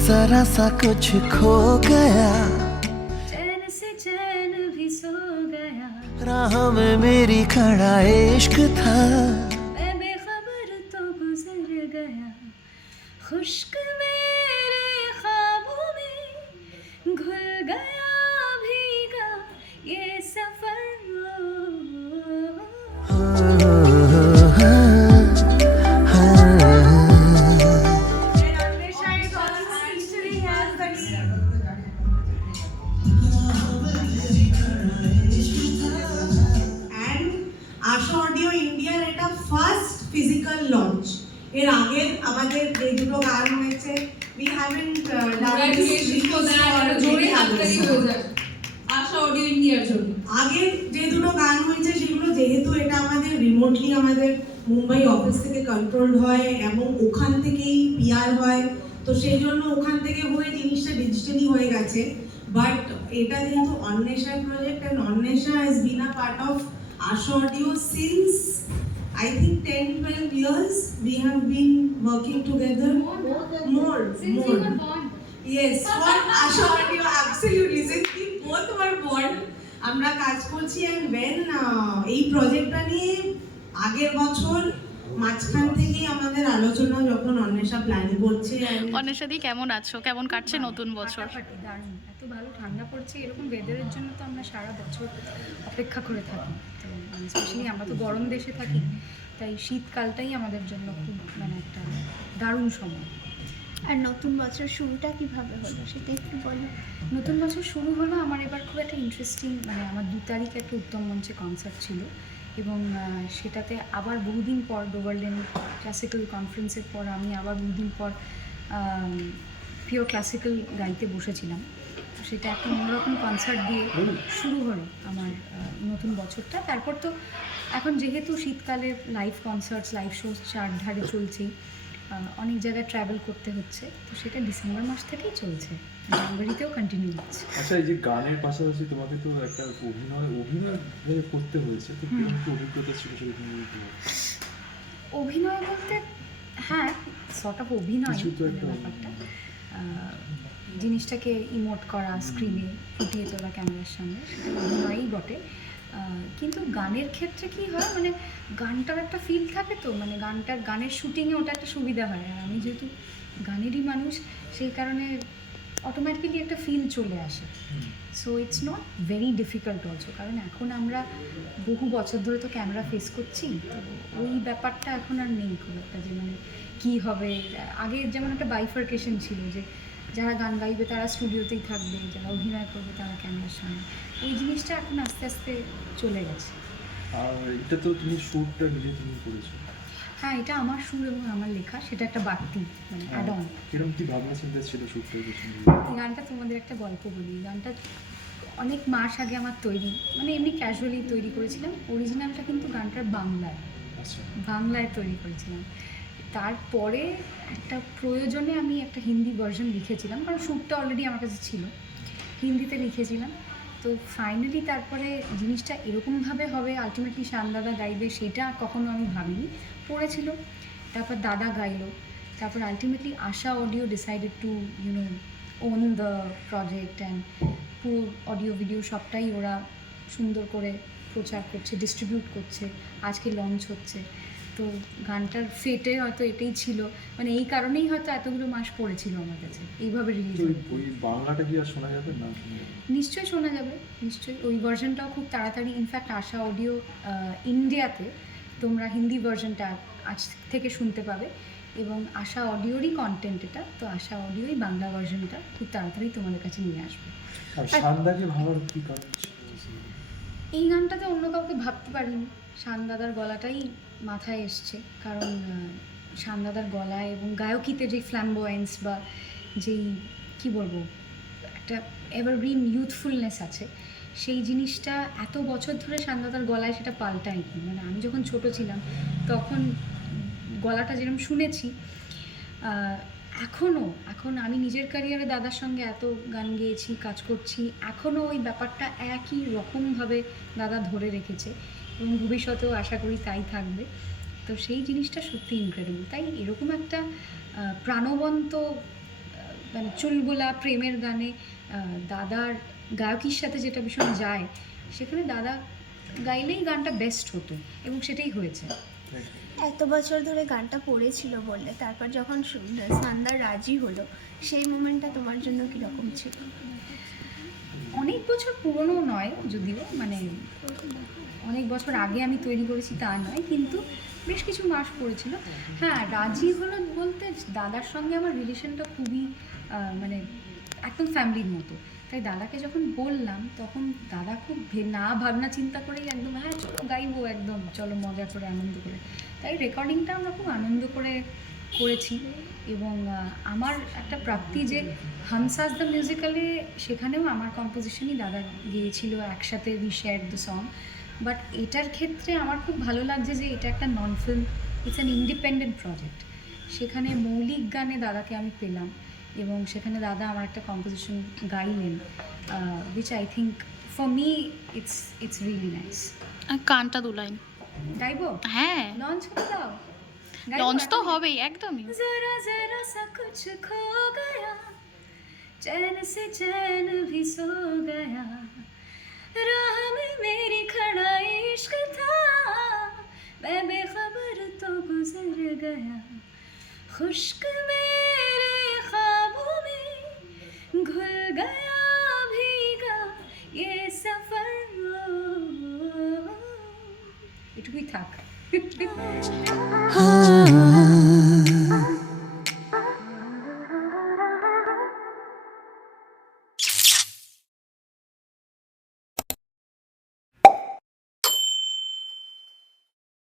जरा सा कुछ खो गया, चैन से चैन भी सो गया, राह में मेरी खड़ा इश्क था, मैं बेखबर तो गुजर गया, खुश्क मेरे ख्वाबों में घुल गया भीगा ये सफर। আশা অডিও ইন্ডিয়ার এটা ফার্স্ট ফিজিক্যাল লঞ্চ। এর আগে আমাদের যে দুটো গান হয়েছে we haven't done this Asha audio ইন্ডিয়ার জন্য। আগে যে দুটো গান হয়েছে সেগুলো যেহেতু এটা আমাদের রিমোটলি আমাদের মুম্বাই অফিস থেকে কন্ট্রোল হয় এবং ওখান থেকেই পিআর হয়, তো সেই জন্য ওখান থেকে হয়ে জিনিসটা ডিজিটালি হয়ে গেছে। বাট এটা যেহেতু Anwesha project and Anwesha has been a part of Asha Audio since I think 10-12 years we have been working together. More. Yes, for Asha Audio, absolutely. Since we both were born, আমরা কাজ করছি and when এই প্রজেক্টটা নিয়ে আগের বছর মাঝখান থেকেই আমাদের আলোচনা যখন অন্বেষা প্ল্যান করছে। অন্বেষাদি কেমন আছো, কেমন কাটছে নতুন বছর? দারুণ, এত ভালো ঠান্ডা পড়ছে, এরকম ওয়েদারের জন্য তো আমরা সারা বছর অপেক্ষা করে থাকি। তো স্পেশালি আমরা তো গরম দেশে থাকি, তাই শীতকালটাই আমাদের জন্য খুব মানে একটা দারুণ সময়। আর নতুন বছর শুরুটা কিভাবে হলো সেটা একটু বলো। নতুন বছর শুরু হলো আমার এবার খুব একটা ইন্টারেস্টিং, মানে আমার 2 তারিখে একটা উত্তম মঞ্চে কনসার্ট ছিল এবং সেটাতে আবার বহুদিন পর ডোভারলেন ক্লাসিক্যাল কনফারেন্সের পর আমি আবার বহুদিন পর পিওর ক্লাসিক্যাল গাইতে বসেছিলাম। তো সেটা একটা অন্যরকম কনসার্ট দিয়ে শুরু হলো আমার নতুন বছরটা। তারপর তো এখন যেহেতু শীতকালে লাইভ কনসার্টস লাইভ শোজ চারধারে চলছেই, অনেক জায়গায় ট্রাভেল করতে হচ্ছে, তো সেটা ডিসেম্বর মাস থেকেই চলছে, জানুয়ারিতেও কন্টিনিউ হচ্ছে। আচ্ছা, এই যে গানের পাশাপাশি তোমাকে তো একটা অভিনয় করতে হয়েছে, তো কি অভিজ্ঞতা ছিল সেরকম? অভিনয় বলতে হ্যাঁ, সর্ট অফ অভিনয় ব্যাপারটা, জিনিসটাকে ইমোট করা, স্ক্রিনে ফুটিয়ে তোলা ক্যামেরার সামনে, সেটা অভিনয়ই বটে। কিন্তু গানের ক্ষেত্রে কি হয়, মানে গানটার একটা ফিল থাকে, তো মানে গানের শুটিংয়ে ওটা একটা সুবিধা হয়। আর আমি যেহেতু গানেরই মানুষ, সেই কারণে অটোমেটিক্যালি একটা ফিল চলে আসে। So it's not very difficult also, কারণ এখন আমরা বহু বছর ধরে তো ক্যামেরা ফেস করছি, তো ওই ব্যাপারটা এখন আর নেই খুব একটা, যে মানে কী হবে। আগে যেমন একটা বাইফার্কেশন ছিল, যে যারা গান গাইবে তারা স্টুডিওতেই থাকবে, যারা অভিনয় করবে তারা ক্যামেরার সামনে, ওই জিনিসটা এখন আস্তে আস্তে চলে গেছে। আর এটা তো তুমি সুরটা নিজে তুমি করেছো? হ্যাঁ, এটা আমার সুর এবং আমার লেখা, সেটা একটা বাড়তি মানে অ্যাড অন। কিরকম কি ভাবনা চিন্তা ছিল সুরটা? এই গানটা তোমাদের একটা গল্প বলি। গানটা অনেক মাস আগে আমার তৈরি, মানে এমনি ক্যাজুয়ালি তৈরি করেছিলাম। অরিজিনালটা কিন্তু গানটার বাংলায় তৈরি করেছিলাম। তারপরে একটা প্রয়োজনে আমি একটা হিন্দি ভার্সন লিখেছিলাম, কারণ সুরটা অলরেডি আমার কাছে ছিল, হিন্দিতে লিখেছিলাম। তো ফাইনালি তারপরে জিনিসটা এরকমভাবে হবে, আলটিমেটলি শান দাদা গাইবে, সেটা কখনো আমি ভাবিনি। পড়েছিল, তারপর দাদা গাইলো, তারপর ultimately Asha audio decided to won the project and পুরো অডিও ভিডিও সবটাই ওরা সুন্দর করে প্রচার করছে, ডিস্ট্রিবিউট করছে, আজকে লঞ্চ হচ্ছে। তো গানটার ফেটে হয়তো এটাই ছিল, মানে এই কারণেই হয়তো এতগুলো মাস পড়েছিল আমার কাছে এইভাবে রিলিজ। ওই বাংলাটা কি আর শোনা যাবে না? নিশ্চয়ই শোনা যাবে, নিশ্চয়ই। ওই ভার্সনটাও খুব তাড়াতাড়ি, ইনফ্যাক্ট আশা অডিও ইন্ডিয়াতে তোমরা হিন্দি ভার্সনটা আজ থেকে শুনতে পাবে, এবং আশা অডিওরই কন্টেন্ট এটা, তো আশা অডিওই বাংলা ভার্সনটা খুব তাড়াতাড়ি তোমাদের কাছে নিয়ে আসবে। আর শানদাকে ভাবার কি কারণ ছিল? এই গানটাতে অন্য কাউকে ভাবতে পারিনি, শান দাদার গলাটাই মাথায় এসছে, কারণ শান দাদার গলায় এবং গায়কিতে যে ফ্ল্যাম্বোয়েন্স বা যেই কী বলবো একটা এভারগ্রিন ইউথফুলনেস আছে, সেই জিনিসটা এত বছর ধরে শান দাদার গলায় সেটা পাল্টায়নি। মানে আমি যখন ছোট ছিলাম তখন গলাটা যেরকম শুনেছি, এখন আমি নিজের ক্যারিয়ারে দাদার সঙ্গে এত গান গেয়েছি, কাজ করছি, এখনও ওই ব্যাপারটা একই রকমভাবে দাদা ধরে রেখেছে এবং ভবিষ্যতেও আশা করি তাই থাকবে। তো সেই জিনিসটা সত্যি ইনক্রেডিবল। তাই এরকম একটা প্রাণবন্ত মানে চুলবোলা প্রেমের গানে দাদার গায়কির সাথে যেটা ভীষণ যায়, সেখানে দাদা গাইলেই গানটা বেস্ট হতো এবং সেটাই হয়েছে। এত বছর ধরে গানটা পড়েছিল বললে, তারপর যখন সান্দার রাজি হলো সেই মোমেন্টটা তোমার জন্য কীরকম ছিল? অনেক বছর পুরনো নয় যদিও, মানে অনেক বছর আগে আমি তৈরি করেছি তা নয়, কিন্তু বেশ কিছু মাস পড়েছিল। হ্যাঁ, রাজি হলো বলতে দাদার সঙ্গে আমার রিলেশনটা খুবই মানে একদম ফ্যামিলির মতো। তাই দাদাকে যখন বললাম তখন দাদা খুব না ভাবনা চিন্তা করেই একদম হ্যাঁ চলো গাইবো, একদম চলো মজা করে আনন্দ করে। তাই রেকর্ডিংটা আমরা খুব আনন্দ করে করেছি। এবং আমার একটা প্রাপ্তি যে হামসাজ দ্য মিউজিক্যালে, সেখানেও আমার কম্পোজিশনই দাদা গিয়েছিল, একসাথে we share the song. But এটার ক্ষেত্রে আমার খুব ভালো লাগছে যে এটা একটা non film, it's an independent project. সেখানে মৌলিক গানে দাদাকে আমি পেলাম এবং সেখানে দাদা আমার একটা কম্পোজিশন গাইলেন, which I think for me it's really nice. গানটা 2 লাইন গাইবো? হ্যাঁ, লঞ্চ করে দাও। লঞ্চ তো হবেই একদমই। जरा जरा सा कुछ खो गया, चैन से चैन भी सो गया, राह में मेरी खड़ा इश्क था, मैं बेखबर तो गुजर गया, खुश्क मेरे ख्वाबों में घुल गया भीगा ये सफर। এটুকুই থাক।